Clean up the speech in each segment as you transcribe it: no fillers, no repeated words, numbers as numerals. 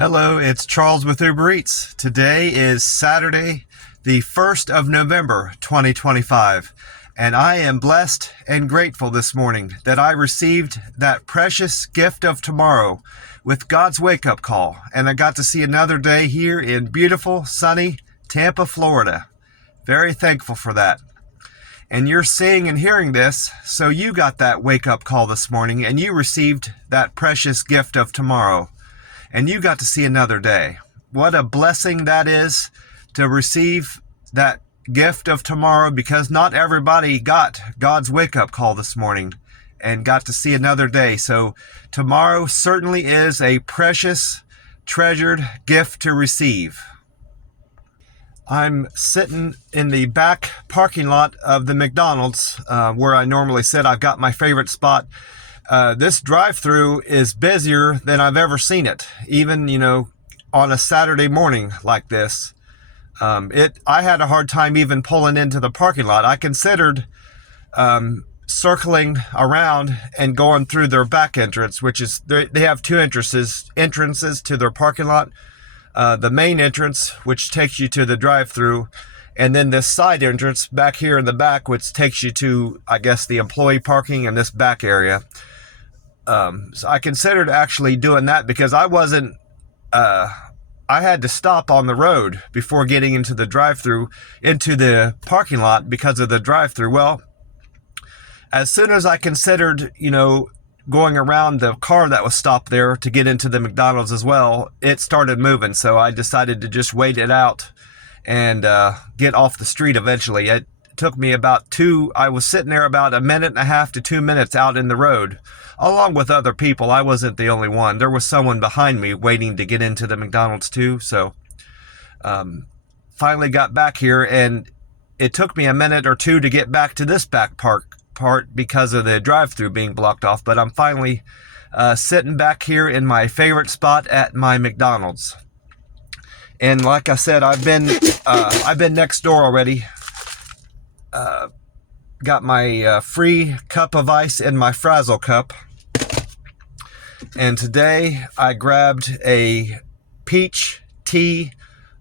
Hello, it's Charles with Uber Eats. Today is Saturday, the 1st of November, 2025, and I am blessed and grateful this morning that I received that precious gift of tomorrow with God's wake-up call, and I got to see another day here in beautiful, sunny Tampa, Florida. Very thankful for that. And you're seeing and hearing this, so you got that wake-up call this morning, and you received that precious gift of tomorrow. And you got to see another day. What a blessing that is to receive that gift of tomorrow, because not everybody got God's wake-up call this morning and got to see another day. So tomorrow certainly is a precious, treasured gift to receive. I'm sitting in the back parking lot of the McDonald's where I normally sit. I've got my favorite spot. This drive-through is busier than I've ever seen it, even, on a Saturday morning like this. I had a hard time even pulling into the parking lot. I considered circling around and going through their back entrance, which is, they have two entrances to their parking lot. The main entrance, which takes you to the drive-through, and then this side entrance back here in the back, which takes you to, I guess, the employee parking and this back area. So I considered actually doing that because I had to stop on the road before getting into the drive-through, into the parking lot because of the drive-through. Well, as soon as I considered, going around the car that was stopped there to get into the McDonald's as well, it started moving. So I decided to just wait it out and get off the street eventually. It took me I was sitting there about a minute and a half to 2 minutes out in the road, along with other people. I wasn't the only one. There was someone behind me waiting to get into the McDonald's too. So finally got back here, and it took me a minute or two to get back to this back part because of the drive-through being blocked off. But I'm finally sitting back here in my favorite spot at my McDonald's. And like I said, I've been next door already. Got my free cup of ice in my Frazzle cup. And today I grabbed a peach tea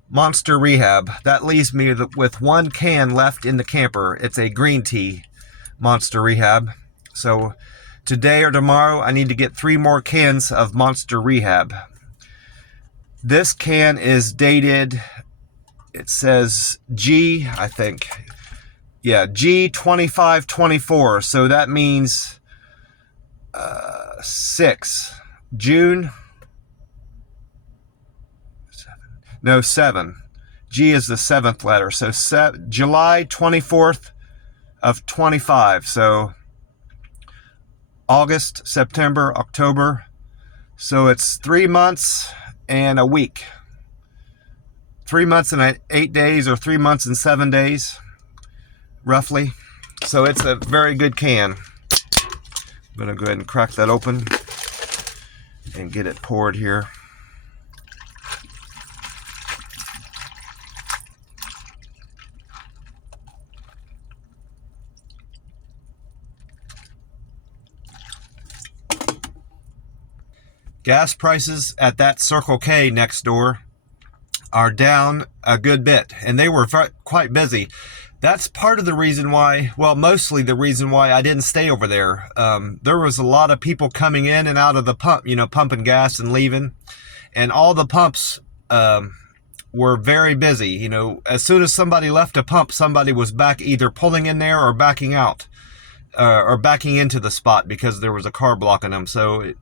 Monster Rehab. That leaves me with one can left in the camper. It's a green tea Monster Rehab. So today or tomorrow I need to get 3 more cans of Monster Rehab. This can is dated, it says G, I think. Yeah, G2524. So that means 7. G is the 7th letter. So July 24th of 25. So August, September, October. So it's 3 months and a week. 3 months and 8 days, or 3 months and 7 days. Roughly. So it's a very good can. I'm going to go ahead and crack that open and get it poured here. Gas prices at that Circle K next door are down a good bit, and they were quite busy. That's part of the reason why, well, mostly the reason why I didn't stay over there. There was a lot of people coming in and out of the pump, pumping gas and leaving. And all the pumps were very busy. As soon as somebody left a pump, somebody was back either pulling in there or backing out. Or backing into the spot because there was a car blocking them. So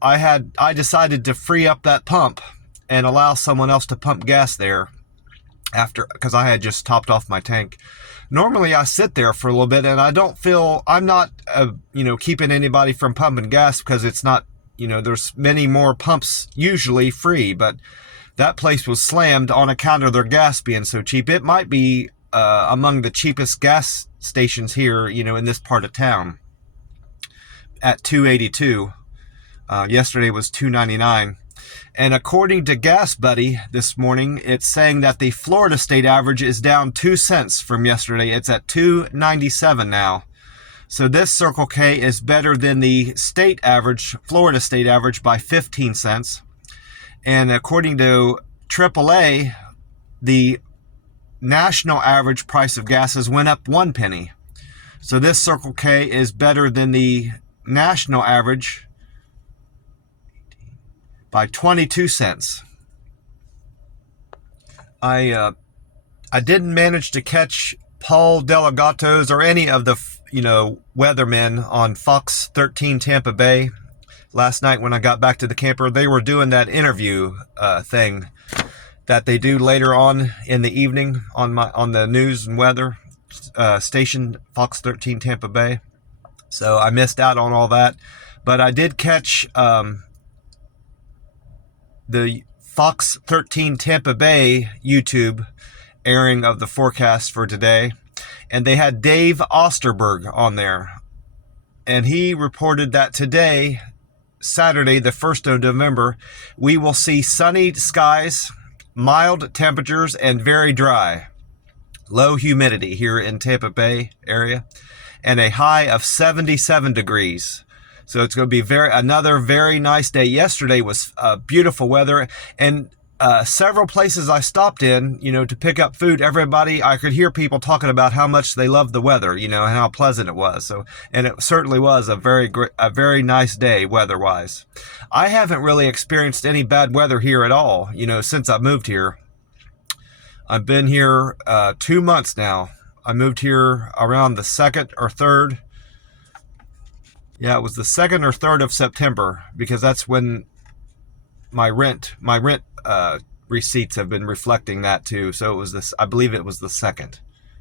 I decided to free up that pump and allow someone else to pump gas there. Because I had just topped off my tank. Normally I sit there for a little bit, and I'm not keeping anybody from pumping gas, because it's not, there's many more pumps usually free, but that place was slammed on account of their gas being so cheap. It might be among the cheapest gas stations here, in this part of town, at $2.82. Yesterday was $2.99. And according to Gas Buddy this morning, it's saying that the Florida state average is down 2 cents from yesterday. It's at $2.97 now. So this Circle K is better than the state average, Florida state average, by 15 cents. And according to AAA, the national average price of gases went up 1 penny. So this Circle K is better than the national average by 22 cents. I didn't manage to catch Paul Delgato's or any of the, weathermen on Fox 13 Tampa Bay last night when I got back to the camper. They were doing that interview thing that they do later on in the evening on the news and weather station, Fox 13 Tampa Bay. So I missed out on all that, but I did catch the Fox 13 Tampa Bay YouTube airing of the forecast for today, and they had Dave Osterberg on there, and he reported that today, Saturday the 1st of November, we will see sunny skies, mild temperatures, and very dry. Low humidity here in Tampa Bay area, and a high of 77 degrees. So it's going to be another very nice day. Yesterday was beautiful weather, and several places I stopped in, to pick up food, I could hear people talking about how much they loved the weather, and how pleasant it was. So, and it certainly was a very nice day weather-wise. I haven't really experienced any bad weather here at all, since I moved here. I've been here 2 months now. I moved here around the 2nd or 3rd. Yeah, it was the 2nd or 3rd of September, because that's when my rent receipts have been reflecting that too. So it was I believe it was the 2nd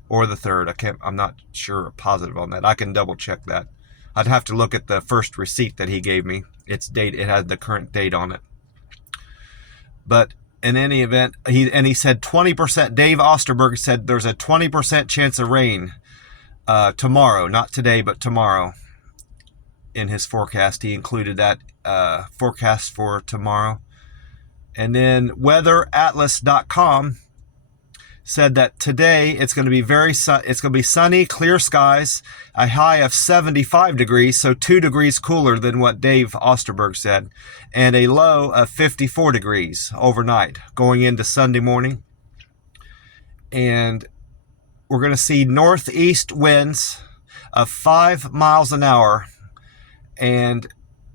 or the 3rd. I'm not sure positive on that. I can double check that. I'd have to look at the first receipt that he gave me. It had the current date on it. But in any event, he said 20%. Dave Osterberg said there's a 20% chance of rain tomorrow, not today, but tomorrow. In his forecast, he included that forecast for tomorrow. And then weatheratlas.com said that today it's going to be it's going to be sunny, clear skies, a high of 75 degrees, so 2 degrees cooler than what Dave Osterberg said, and a low of 54 degrees overnight going into Sunday morning. And we're going to see northeast winds of 5 miles an hour and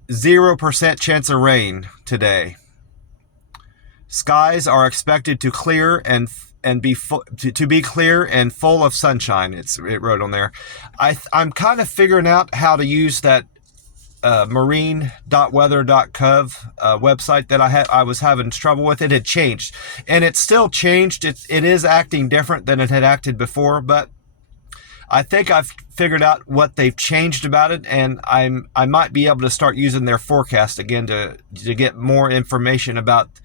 0% chance of rain today. Skies are expected to clear and be clear and full of sunshine. It wrote on there. I'm kind of figuring out how to use that marine.weather.gov website that I was having trouble with. It had changed, and it's still changed. It is acting different than it had acted before, but I think I've figured out what they've changed about it, and I might be able to start using their forecast again to get more information about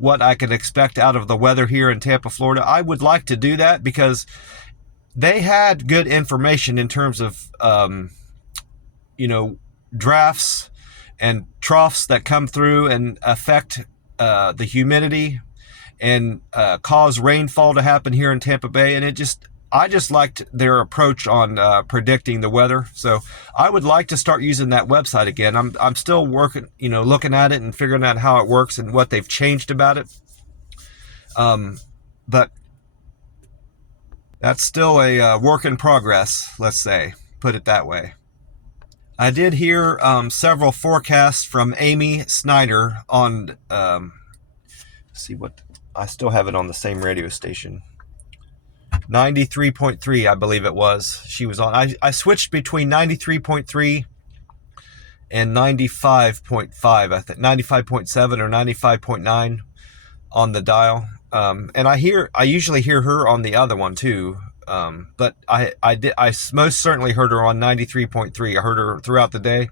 what I could expect out of the weather here in Tampa, Florida. I would like to do that because they had good information in terms of, drafts and troughs that come through and affect the humidity and cause rainfall to happen here in Tampa Bay. And I just liked their approach on predicting the weather. So I would like to start using that website again. I'm still working, looking at it and figuring out how it works and what they've changed about it. But that's still a work in progress, let's say, put it that way. I did hear several forecasts from Amy Snyder on, I still have it on the same radio station. 93.3, I believe it was. She was on. I switched between 93.3 and 95.5. I think 95.7 or 95.9 on the dial. And I usually hear her on the other one too. But I most certainly heard her on 93.3. I heard her throughout the day.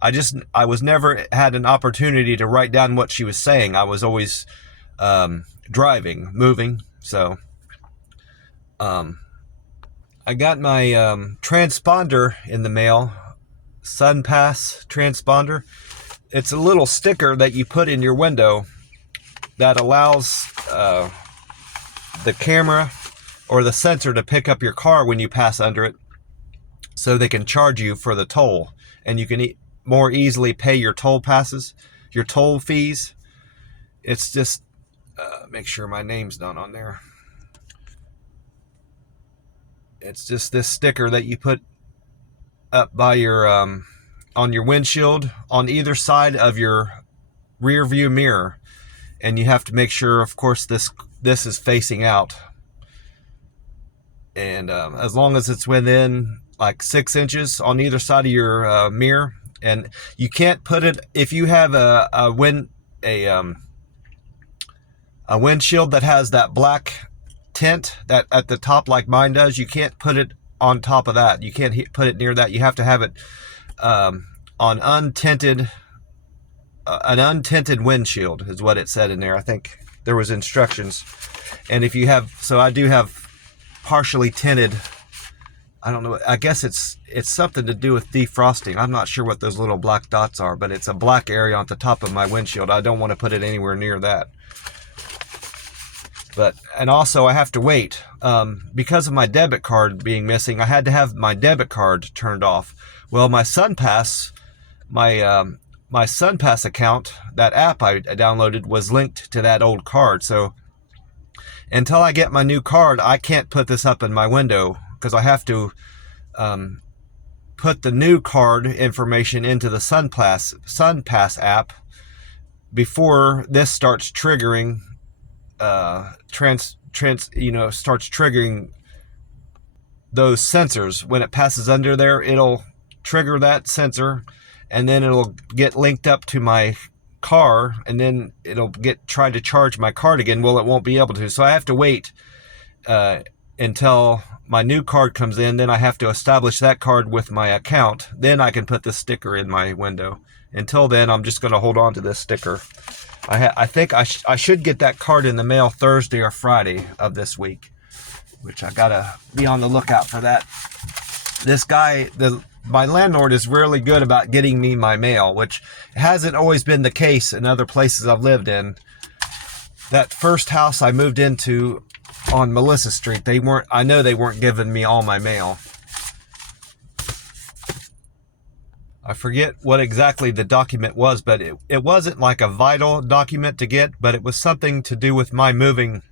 I was never had an opportunity to write down what she was saying. I was always moving. So I got my transponder in the mail, SunPass transponder. It's a little sticker that you put in your window that allows the camera or the sensor to pick up your car when you pass under it, so they can charge you for the toll, and you can more easily pay your toll fees. It's just, make sure my name's not on there. It's just this sticker that you put up by your, on your windshield on either side of your rear view mirror. And you have to make sure, of course, this is facing out. And as long as it's within like 6 inches on either side of your mirror. And you can't put it, if you have a windshield that has that black tint that at the top like mine does, you can't put it on top of that. You can't put it near that. You have to have it on untinted, an untinted windshield is what it said in there. I think there was instructions. And if you have, so I do have partially tinted, I don't know, I guess it's something to do with defrosting. I'm not sure what those little black dots are, but it's a black area on the top of my windshield. I don't want to put it anywhere near that. But, and also I have to wait, because of my debit card being missing. I had to have my debit card turned off. Well, my SunPass, my SunPass account, that app I downloaded, was linked to that old card. So until I get my new card, I can't put this up in my window, because I have to put the new card information into the SunPass app before this starts triggering starts triggering those sensors. When it passes under there, it'll trigger that sensor, and then it'll get linked up to my car, and then it'll try to charge my card again. Well, it won't be able to, so I have to wait until my new card comes in. Then I have to establish that card with my account. Then I can put the sticker in my window. Until then, I'm just going to hold on to this sticker. I think I should get that card in the mail Thursday or Friday of this week, which I gotta be on the lookout for that. This guy, my landlord, is really good about getting me my mail, which hasn't always been the case in other places I've lived in. That first house I moved into on Melissa Street, I know they weren't giving me all my mail. I forget what exactly the document was, but it wasn't like a vital document to get, but it was something to do with my moving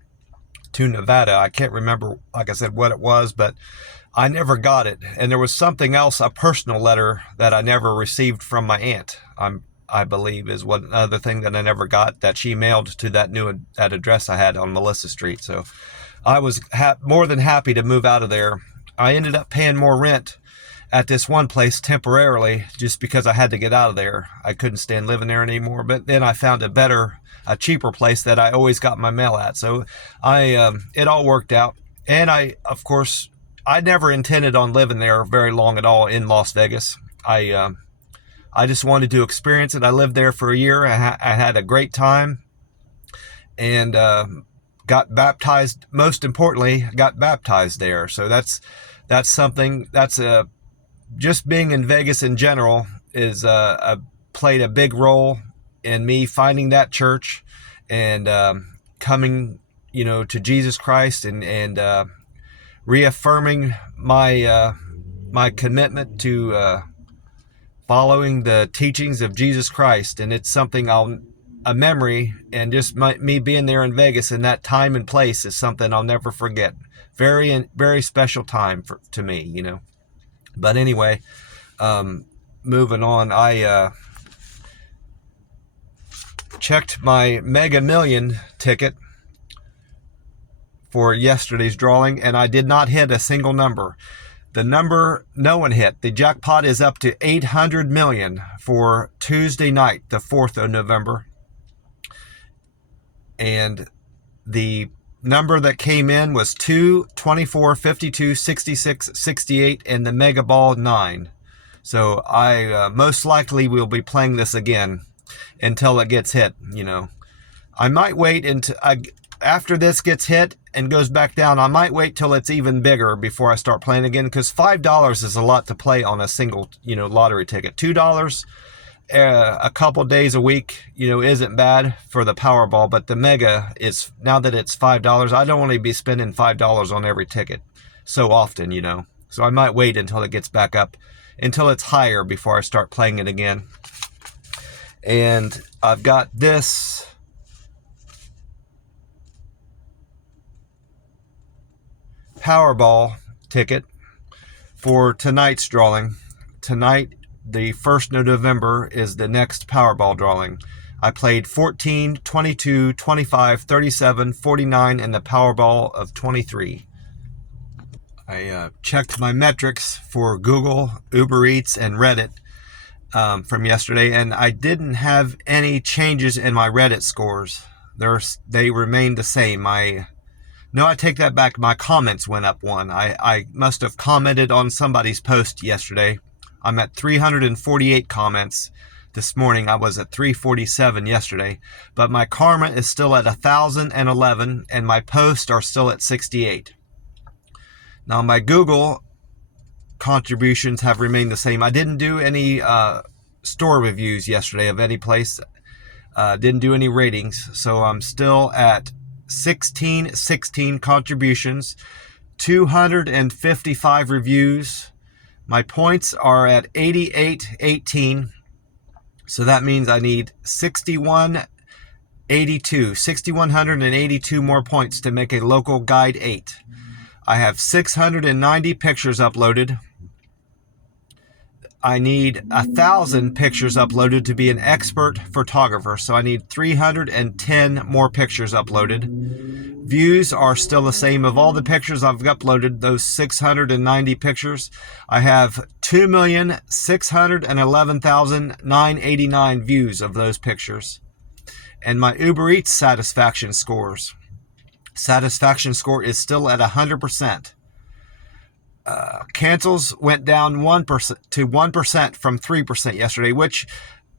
to Nevada. I can't remember, like I said, what it was, but I never got it. And there was something else, a personal letter that I never received from my aunt, I believe is one other thing that I never got, that she mailed to that address I had on Melissa Street. So I was more than happy to move out of there. I ended up paying more rent at this one place temporarily, just because I had to get out of there. I couldn't stand living there anymore. But then I found a cheaper place that I always got my mail at. So it all worked out. And of course, I never intended on living there very long at all in Las Vegas. I just wanted to experience it. I lived there for a year. I had a great time, and got baptized. Most importantly, got baptized there. So that's something. Just being in Vegas in general is played a big role in me finding that church and coming, to Jesus Christ and reaffirming my my commitment to following the teachings of Jesus Christ. And it's something a memory, and just me being there in Vegas in that time and place is something I'll never forget. Very, very special time to me, But anyway, moving on, I checked my Mega Million ticket for yesterday's drawing, and I did not hit a single number. The number no one hit. The jackpot is up to 800 million for Tuesday night, the 4th of November. And the number that came in was 2, 24, 52, 66, 68, and the Mega Ball 9. So I most likely will be playing this again until it gets hit, I might wait until after this gets hit and goes back down. I might wait till it's even bigger before I start playing again, because $5 is a lot to play on a single, lottery ticket. $2 a couple days a week, isn't bad for the Powerball, but the Mega is, now that it's $5, I don't want to be spending $5 on every ticket so often, So I might wait until it gets back up, until it's higher before I start playing it again. And I've got this Powerball ticket for tonight's drawing. Tonight, the 1st of November, is the next Powerball drawing. I played 14, 22, 25, 37, 49, and the Powerball of 23. I checked my metrics for Google, Uber Eats, and Reddit from yesterday, and I didn't have any changes in my Reddit scores. They remained the same. No, I take that back. My comments went up one. I must have commented on somebody's post yesterday. I'm at 348 comments. This morning I was at 347 yesterday. But my karma is still at 1,011 and my posts are still at 68. Now my Google contributions have remained the same. I didn't do any store reviews yesterday of any place. Didn't do any ratings. So I'm still at 16 contributions, 255 reviews. My points are at 8818. So that means I need 6,182 more points to make a local guide 8. I have 690 pictures uploaded. I need 1,000 pictures uploaded to be an expert photographer. So I need 310 more pictures uploaded. Views are still the same. Of all the pictures I've uploaded, those 690 pictures, I have 2,611,989 views of those pictures. And my Uber Eats satisfaction score is still at 100%. Cancels went down 1% to 1% from 3% yesterday, which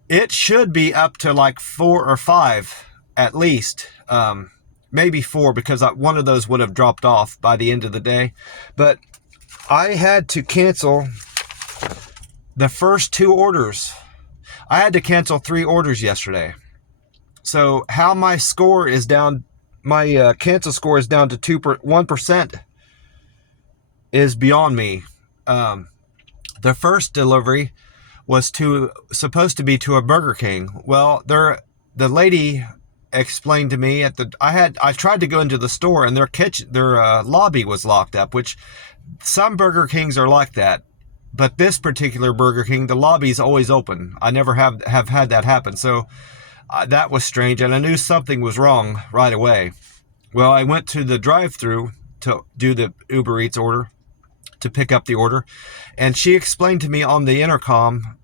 it should be up to like 4 or 5 at least. Maybe 4 because one of those would have dropped off by the end of the day. But I had to cancel the first 2 orders. I had to cancel 3 orders yesterday. So how my score is down, my cancel score is down to 1%. Is beyond me. The first delivery was supposed to be to a Burger King. Well, the lady explained to me I tried to go into the store and their lobby was locked up, which some Burger Kings are like that. But this particular Burger King, the lobby's always open. I never have had that happen. So that was strange, and I knew something was wrong right away. Well, I went to the drive-thru to do the Uber Eats order, to pick up the order, and she explained to me on the intercom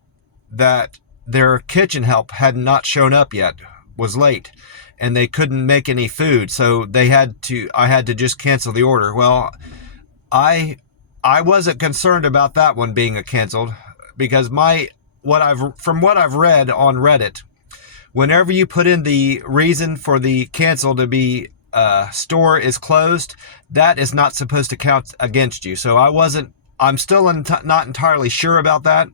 that their kitchen help had not shown up yet, was late, and they couldn't make any food, so I had to just cancel the order. Well, I wasn't concerned about that one being canceled, because from what I've read on Reddit, whenever you put in the reason for the cancel to be store is closed, that is not supposed to count against you. So I'm still not entirely sure about that,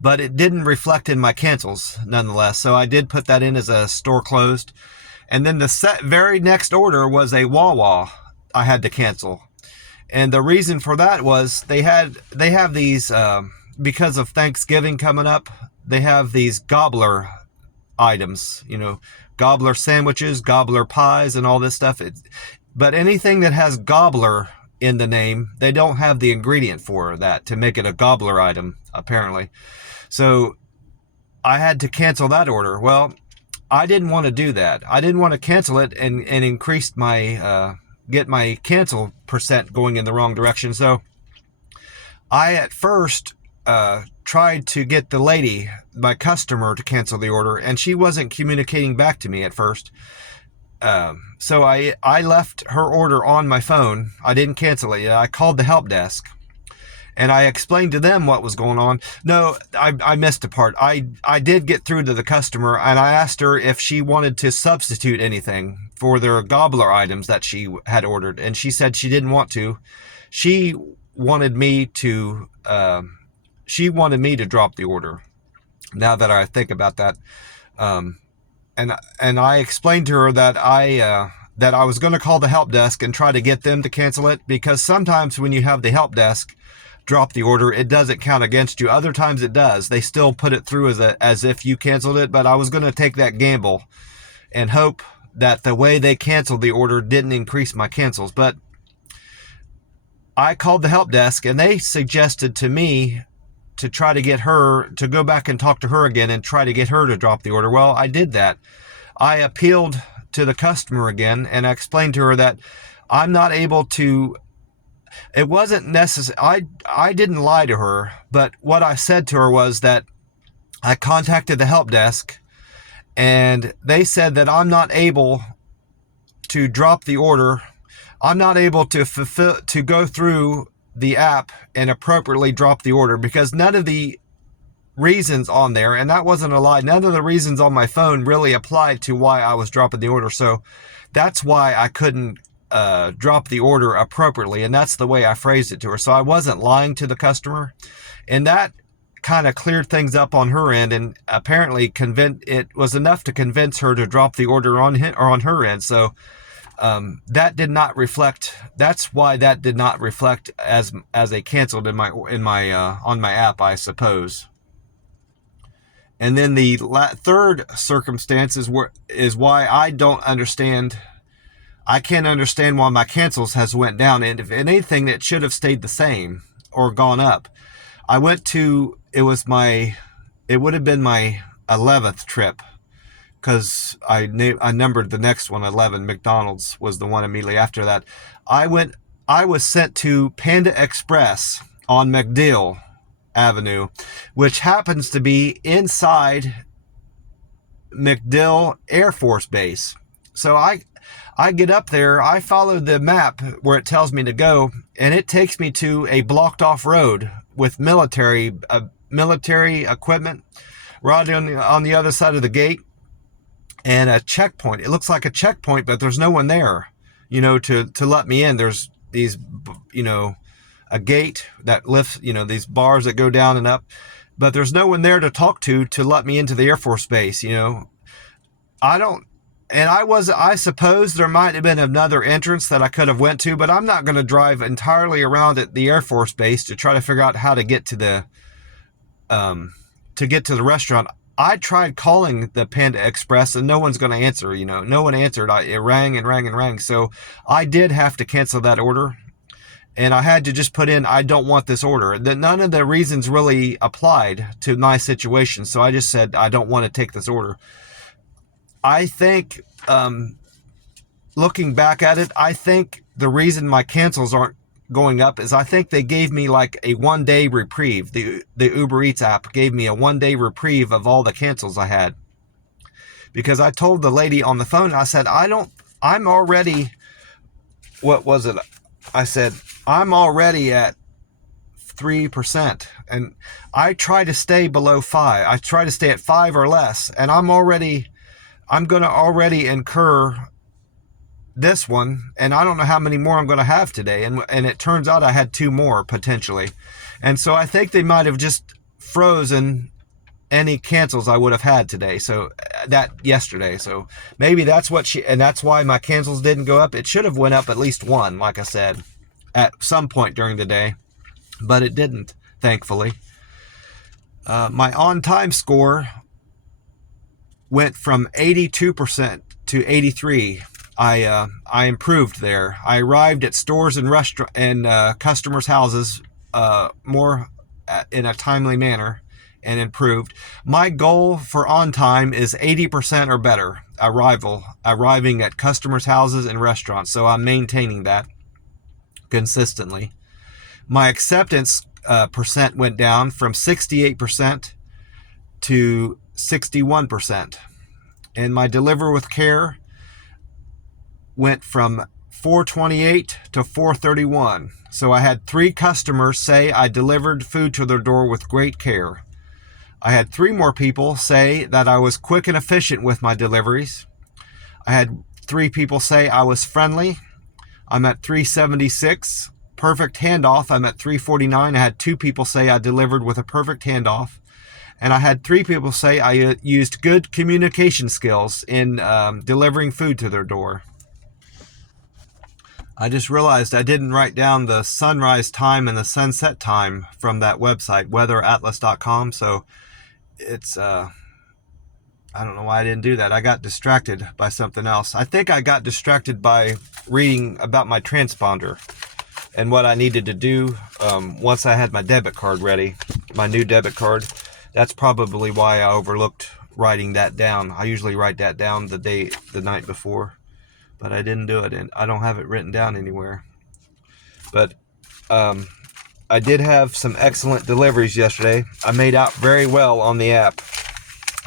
but it didn't reflect in my cancels nonetheless. So I did put that in as a store closed. And then the very next order was a Wawa I had to cancel. And the reason for that was they have these, because of Thanksgiving coming up, they have these gobbler items, gobbler sandwiches, gobbler pies, and all this stuff. But anything that has gobbler in the name, they don't have the ingredient for that to make it a gobbler item, apparently. So I had to cancel that order. Well, I didn't want to do that. I didn't want to cancel it and increase my, get my cancel percent going in the wrong direction. So I at first tried to get the lady, my customer, to cancel the order, and she wasn't communicating back to me at first. So I left her order on my phone. I didn't cancel it. I called the help desk and I explained to them what was going on. No, I missed a part. I did get through to the customer and I asked her if she wanted to substitute anything for their gobbler items that she had ordered. And she said she didn't want to. She wanted me to drop the order. Now that I think about that, and I explained to her that I was going to call the help desk and try to get them to cancel it, because sometimes when you have the help desk drop the order, it doesn't count against you. Other times it does. They still put it through as if you canceled it. But I was going to take that gamble and hope that the way they canceled the order didn't increase my cancels. But I called the help desk, and they suggested to me to try to get her to go back and talk to her again and try to get her to drop the order. Well, I did that. I appealed to the customer again, and I explained to her that I'm not able to. It wasn't necessary. I didn't lie to her, but what I said to her was that I contacted the help desk, and they said that I'm not able to drop the order. I'm not able to go through the app and appropriately drop the order because none of the reasons on there, and that wasn't a lie, none of the reasons on my phone really applied to why I was dropping the order. So that's why I couldn't drop the order appropriately, and that's the way I phrased it to her. So I wasn't lying to the customer, and that kind of cleared things up on her end, and apparently it was enough to convince her to drop the order on her end. So that did not reflect. That's why that did not reflect as a canceled in my on my app, I suppose. And then the third circumstance is why I don't understand. I can't understand why my cancels has went down, and if anything, it should have stayed the same or gone up. I went to it would have been my 11th trip, because I numbered the next one 11. McDonald's was the one immediately after that. I was sent to Panda Express on MacDill Avenue, which happens to be inside MacDill Air Force Base. So I get up there, I follow the map where it tells me to go, and it takes me to a blocked off road with military equipment right on the other side of the gate, and a checkpoint. It looks like a checkpoint, but there's no one there, to let me in. There's these, a gate that lifts, these bars that go down and up, but there's no one there to talk to let me into the Air Force Base. I suppose there might have been another entrance that I could have went to, but I'm not going to drive entirely around at the Air Force Base to try to figure out how to get to the restaurant. I tried calling the Panda Express, and no one's going to answer. No one answered. It rang and rang and rang. So I did have to cancel that order, and I had to just put in, I don't want this order. None of the reasons really applied to my situation, so I just said, I don't want to take this order. I think, looking back at it, I think the reason my cancels aren't going up is I think they gave me like a 1-day reprieve. The Uber Eats app gave me a 1-day reprieve of all the cancels I had, because I told the lady on the phone, I said, I'm already, what was it? I said, I'm already at 3%, and I try to stay below 5. I try to stay at 5 or less, and I'm going to already incur this one, and I don't know how many more I'm going to have today, and it turns out I had 2 more potentially, and so I think they might have just frozen any cancels I would have had today, so yesterday. So maybe that's and that's why my cancels didn't go up. It should have went up at least 1, like I said, at some point during the day, but it didn't, thankfully. My on-time score went from 82% to 83. I improved there. I arrived at stores and customers' houses more in a timely manner and improved. My goal for on time is 80% or better arriving at customers' houses and restaurants. So I'm maintaining that consistently. My acceptance percent went down from 68% to 61%. And my deliver with care went from 428 to 431. So I had 3 customers say I delivered food to their door with great care. I had 3 more people say that I was quick and efficient with my deliveries. I had 3 people say I was friendly. I'm at 376. Perfect handoff, I'm at 349. I had 2 people say I delivered with a perfect handoff. And I had 3 people say I used good communication skills in delivering food to their door. I just realized I didn't write down the sunrise time and the sunset time from that website, weatheratlas.com. So it's, I don't know why I didn't do that. I got distracted by something else. I think I got distracted by reading about my transponder. and what I needed to do once I had my debit card ready, my new debit card. That's probably why I overlooked writing that down. I usually write that down the night before, but I didn't do it, and I don't have it written down anywhere. But I did have some excellent deliveries yesterday. I made out very well on the app,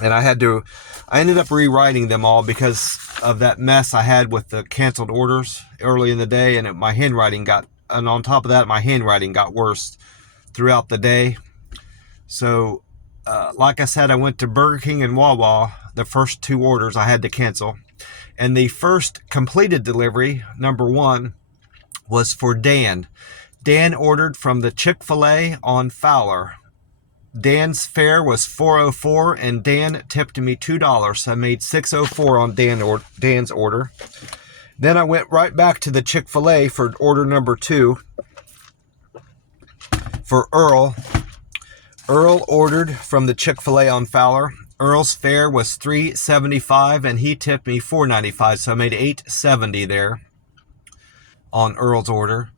and I ended up rewriting them all because of that mess I had with the canceled orders early in the day, and and on top of that, my handwriting got worse throughout the day. So, like I said, I went to Burger King and Wawa. The first 2 orders I had to cancel. And the first completed delivery, number 1, was for Dan. Dan ordered from the Chick-fil-A on Fowler. Dan's fare was $4.04, and Dan tipped me $2, so I made $6.04 on Dan's order. Then I went right back to the Chick-fil-A for order number 2 for Earl. Earl ordered from the Chick-fil-A on Fowler. Earl's fare was $3.75, and he tipped me $4.95, so I made $8.70 there on Earl's order.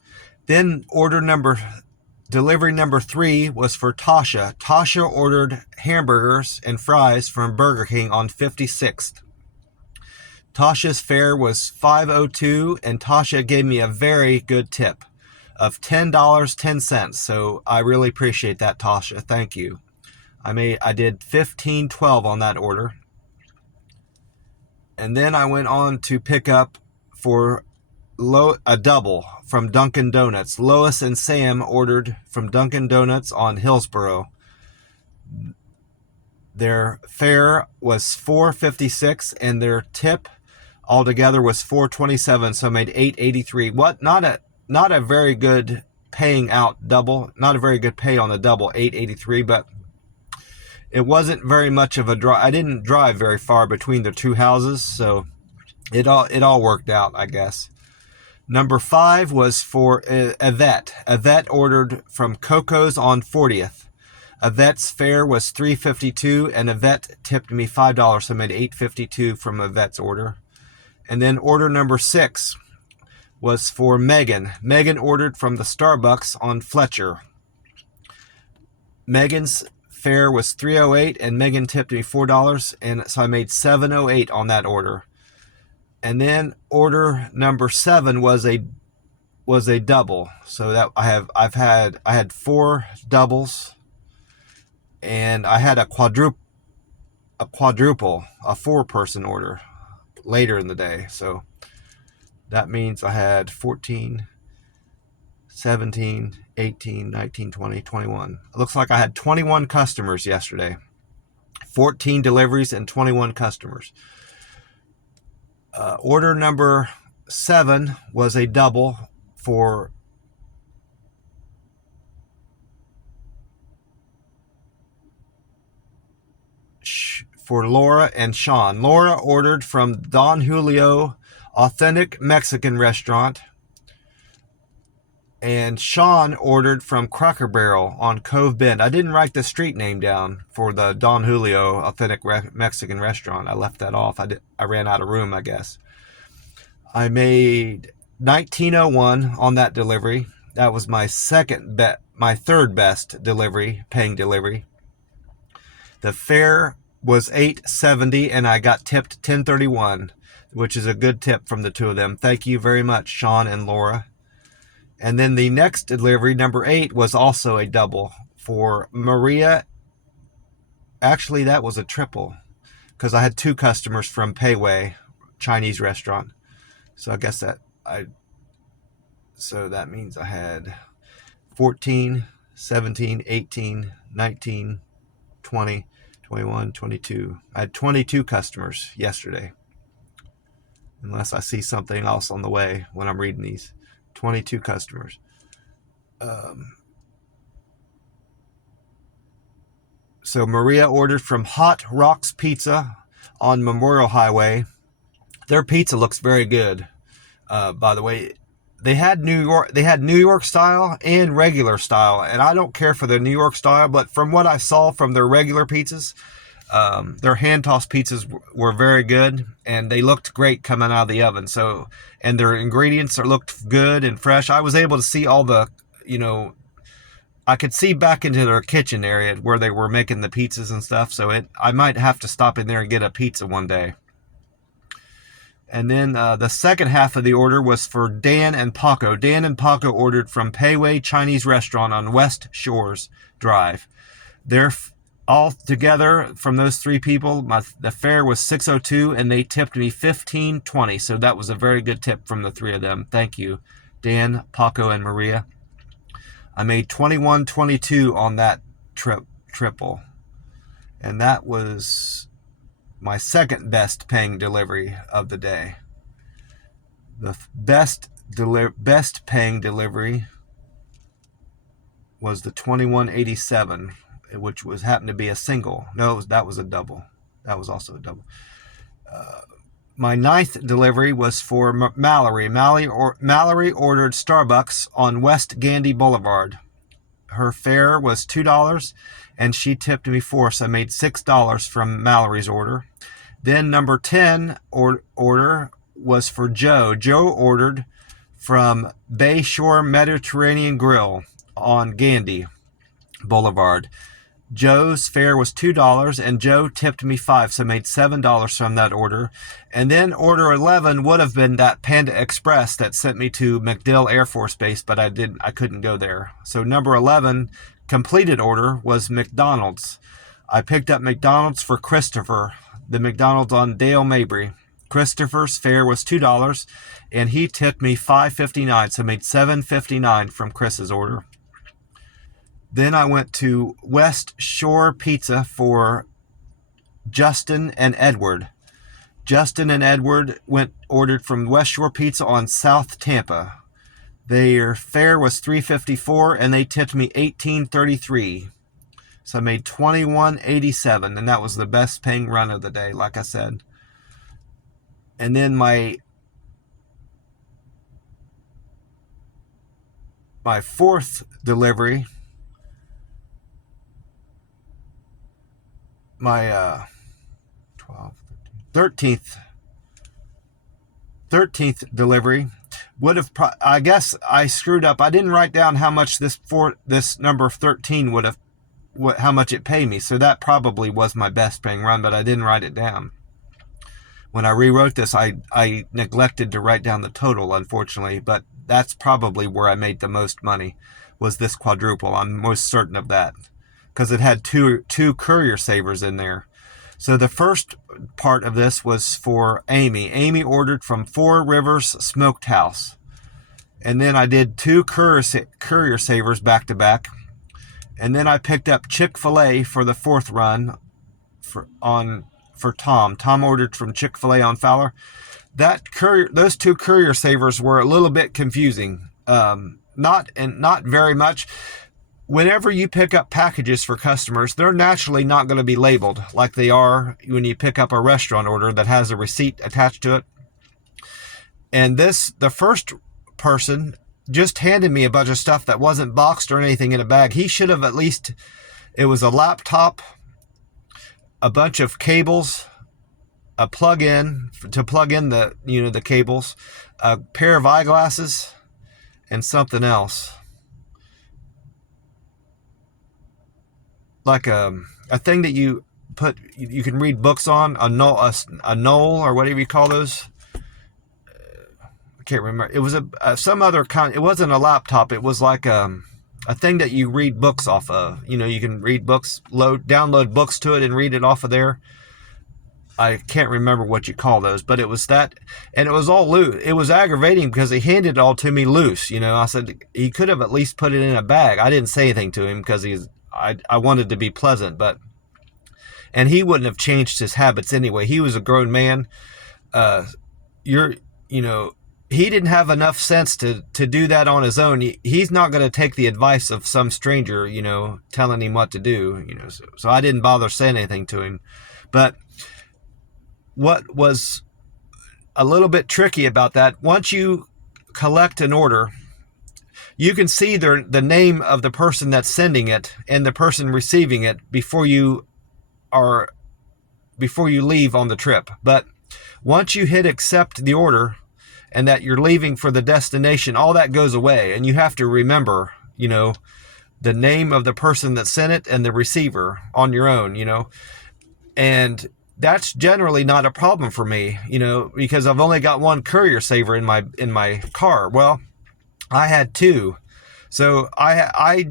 Then delivery number 3 was for Tasha. Tasha ordered hamburgers and fries from Burger King on 56th. Tasha's fare was $5.02, and Tasha gave me a very good tip of $10.10. So I really appreciate that, Tasha. Thank you. I did $15.12 on that order. And then I went on to pick up for a double from Dunkin' Donuts. Lois and Sam ordered from Dunkin' Donuts on Hillsborough. Their fare was $4.56, and their tip altogether was $4.27, so I made $8.83. Not a very good paying out double, not a very good pay on the double, $8.83, but it wasn't very much of a drive. I didn't drive very far between the 2 houses, so it all worked out, I guess. Number 5 was for Yvette. Yvette ordered from Coco's on 40th. Yvette's fare was $3.52, and Yvette tipped me $5, so I made $8.52 from Yvette's order. And then order number 6 was for Megan. Megan ordered from the Starbucks on Fletcher. Megan's fare was $3.08, and Megan tipped me $4, and so I made $7.08 on that order. And then order number 7 was a double. So that I had 4 doubles, and I had a quadruple, a 4-person order later in the day. So that means I had 14, 17, 18, 19, 20, 21. It looks like I had 21 customers yesterday. 14 deliveries and 21 customers. Order number 7 was a double for Laura and Sean. Laura ordered from Don Julio Authentic Mexican Restaurant, and Sean ordered from Cracker Barrel on Cove Bend. I didn't write the street name down for the Don Julio Authentic Mexican Restaurant. I left that off. I ran out of room, I guess. I made $19.01 on that delivery. That was my third best delivery, paying delivery. The fare was $8.70, and I got tipped $10.31, which is a good tip from the 2 of them. Thank you very much, Sean and Laura. And then the next delivery, number 8, was also a double for Maria. Actually, that was a triple because I had 2 customers from Payway Chinese restaurant. So I guess that means I had 14, 17, 18, 19, 20, 21, 22. I had 22 customers yesterday. Unless I see something else on the way when I'm reading these. 22 customers. So Maria ordered from Hot Rocks Pizza on Memorial Highway. Their pizza looks very good. By the way, they had New York style and regular style, and I don't care for the New York style, but from what I saw from their regular pizzas, Their hand-tossed pizzas were very good, and they looked great coming out of the oven. So, and their ingredients looked good and fresh. I was able to see all the, I could see back into their kitchen area where they were making the pizzas and stuff. So I might have to stop in there and get a pizza one day. And then the second half of the order was for Dan and Paco. Dan and Paco ordered from Pei Wei Chinese Restaurant on West Shores Drive. They're all together from those three people. The fare was $6.02, and they tipped me $15.20. So that was a very good tip from the three of them. Thank you, Dan, Paco, and Maria. I made $21.22 on that triple, and that was my second best paying delivery of the day. The best paying delivery was the $21.87, which happened to be a single. No, that was a double. That was also a double. My ninth delivery was for Mallory. Mallory ordered Starbucks on West Gandy Boulevard. Her fare was $2, and she tipped me $4, so I made $6 from Mallory's order. Then number 10 order was for Joe. Joe ordered from Bayshore Mediterranean Grill on Gandy Boulevard. Joe's fare was $2, and Joe tipped me $5, so I made $7 from that order. And then order 11 would have been that Panda Express that sent me to MacDill Air Force Base, but I couldn't go there. So number 11 completed order was McDonald's. I picked up McDonald's for Christopher, the McDonald's on Dale Mabry. Christopher's fare was $2, and he tipped me $5.59, so I made $7.59 from Chris's order. Then I went to West Shore Pizza for Justin and Edward. Justin and Edward ordered from West Shore Pizza on South Tampa. Their fare was $3.54, and they tipped me $18.33. So I made $21.87, and that was the best paying run of the day, like I said. And then my fourth delivery, my 13th delivery would have, I guess I screwed up. I didn't write down how much this number 13 would have, how much it paid me. So that probably was my best paying run, but I didn't write it down. When I rewrote this, I neglected to write down the total, unfortunately, but that's probably where I made the most money, was this quadruple. I'm most certain of that, because it had two courier savers in there. So the first part of this was for Amy. Amy ordered from Four Rivers Smoked House. And then I did two courier savers back to back. And then I picked up Chick-fil-A for the fourth run for Tom. Tom ordered from Chick-fil-A on Fowler. Those two courier savers were a little bit confusing. Not very much. Whenever you pick up packages for customers, they're naturally not going to be labeled like they are when you pick up a restaurant order that has a receipt attached to it. And the first person just handed me a bunch of stuff that wasn't boxed or anything in a bag. He should have at least, it was a laptop, a bunch of cables, a plug-in to plug in the cables, a pair of eyeglasses, and something else. Like a thing that you can read books on, a knoll or whatever you call those. I can't remember. It was some other kind. It wasn't a laptop. It was like a thing that you read books off of. You can read books, download books to it and read it off of there. I can't remember what you call those, but it was that, and it was all loose. It was aggravating because he handed it all to me loose. I said he could have at least put it in a bag. I didn't say anything to him because I wanted to be pleasant, and he wouldn't have changed his habits anyway. He was a grown man. He didn't have enough sense to do that on his own. He's not going to take the advice of some stranger, telling him what to do, so I didn't bother saying anything to him. But what was a little bit tricky about that, once you collect an order, you can see the name of the person that's sending it and the person receiving it before you are before you leave on the trip. But once you hit accept the order and that you're leaving for the destination, all that goes away. And you have to remember, the name of the person that sent it and the receiver on your own, and that's generally not a problem for me, because I've only got one courier saver in my car. Well, I had two. So I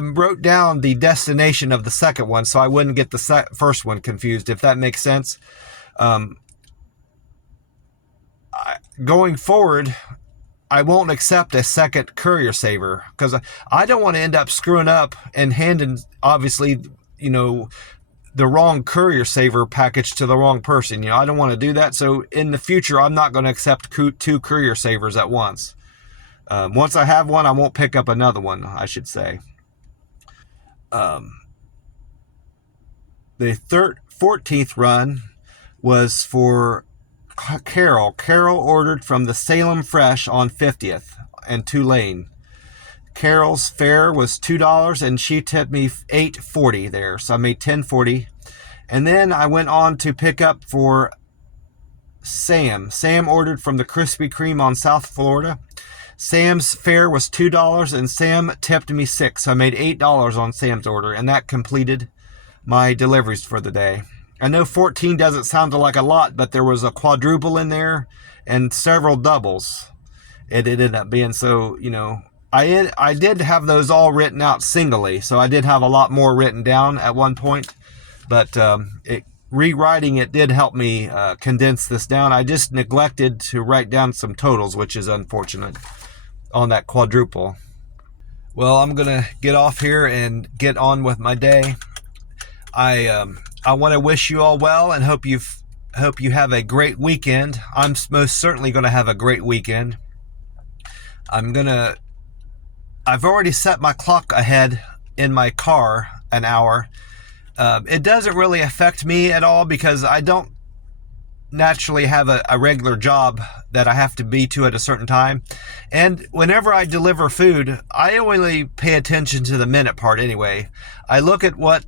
wrote down the destination of the second one so I wouldn't get the first one confused, if that makes sense. Going forward, I won't accept a second courier saver because I don't want to end up screwing up and handing, obviously, the wrong courier saver package to the wrong person. I don't want to do that. So in the future, I'm not going to accept two courier savers at once. Once I have one, I won't pick up another one, I should say. The 14th run was for Carol. Carol ordered from the Salem Fresh on 50th and Tulane. Carol's fare was $2 and she tipped me $8.40 there, so I made $10.40. And then I went on to pick up for Sam. Sam ordered from the Krispy Kreme on South Florida. Sam's fare was $2 and Sam tipped me $6. So I made $8 on Sam's order, and that completed my deliveries for the day. I know 14 doesn't sound like a lot, but there was a quadruple in there and several doubles. It ended up being, so, I did have those all written out singly, so I did have a lot more written down at one point, but rewriting it did help me condense this down. I just neglected to write down some totals, which is unfortunate on that quadruple. Well, I'm gonna get off here and get on with my day. I want to wish you all well and hope you have a great weekend. I'm most certainly going to have a great weekend. I've already set my clock ahead in my car an hour. It doesn't really affect me at all because I don't naturally have a regular job that I have to be to at a certain time. And whenever I deliver food, I only pay attention to the minute part anyway. I look at what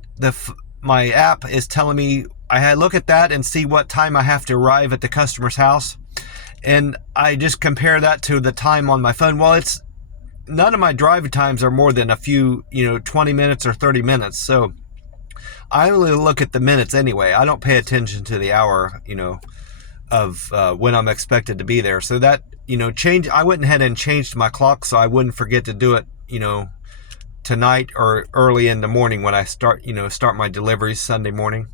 my app is telling me. I look at that and see what time I have to arrive at the customer's house. And I just compare that to the time on my phone. Well, none of my drive times are more than a few, 20 minutes or 30 minutes. So I only look at the minutes anyway. I don't pay attention to the hour, of when I'm expected to be there. So that, I went ahead and changed my clock so I wouldn't forget to do it, tonight or early in the morning when I start my deliveries Sunday morning.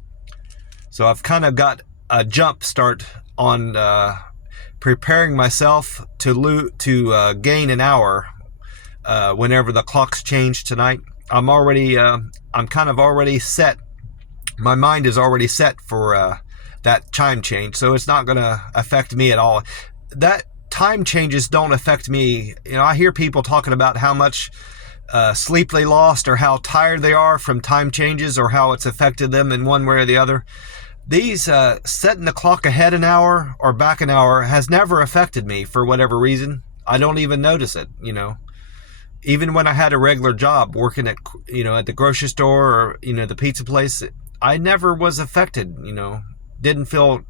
So I've kind of got a jump start on preparing myself to gain an hour whenever the clocks change tonight. I'm kind of already set. My mind is already set for that time change, so it's not going to affect me at all. That time changes don't affect me. I hear people talking about how much sleep they lost or how tired they are from time changes or how it's affected them in one way or the other. These setting the clock ahead an hour or back an hour has never affected me for whatever reason. I don't even notice it, Even when I had a regular job working at the grocery store or the pizza place, I never was affected. Didn't feel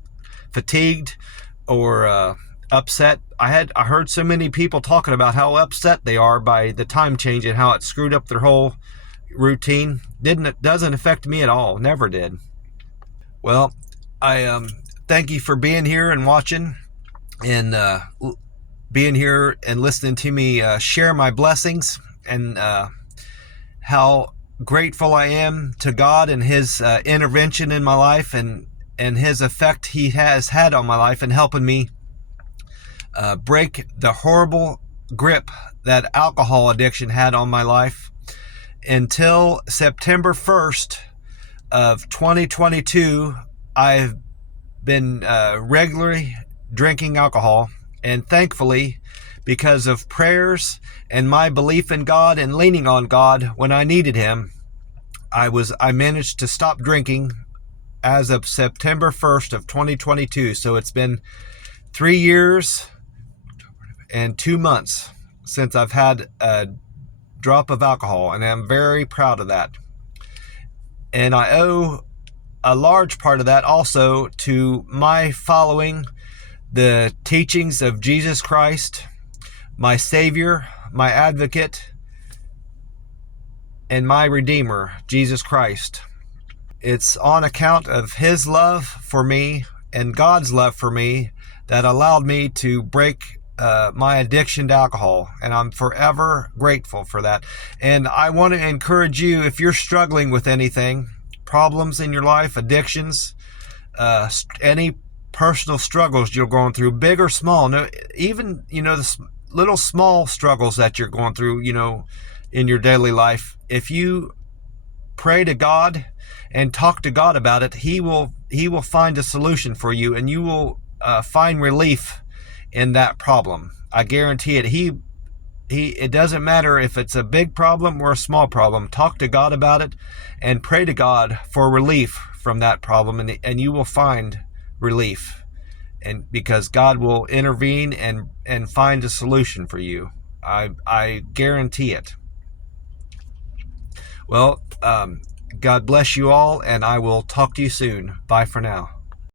fatigued or upset. I heard so many people talking about how upset they are by the time change and how it screwed up their whole routine. It doesn't affect me at all. Never did. Well, I thank you for being here and watching and being here and listening to me share my blessings and how grateful I am to God and His intervention in my life and His effect He has had on my life in helping me break the horrible grip that alcohol addiction had on my life. Until September 1st of 2022, I've been regularly drinking alcohol, and thankfully, because of prayers and my belief in God and leaning on God when I needed Him, I managed to stop drinking as of September 1st of 2022. So it's been 3 years and 2 months since I've had a drop of alcohol, and I'm very proud of that. And I owe a large part of that also to my following the teachings of Jesus Christ, my Savior, my Advocate, and my Redeemer, Jesus Christ. It's on account of His love for me and God's love for me that allowed me to break my addiction to alcohol, and I'm forever grateful for that. And I want to encourage you, if you're struggling with anything, problems in your life, addictions, any personal struggles you're going through, big or small, no, even, the little small struggles that you're going through, in your daily life, if you pray to God and talk to God about it, He will find a solution for you, and you will find relief in that problem. I guarantee it. It doesn't matter if it's a big problem or a small problem. Talk to God about it and pray to God for relief from that problem, and you will find relief, and because God will intervene and find a solution for you. I guarantee it. Well, God bless you all, and I will talk to you soon. Bye for now.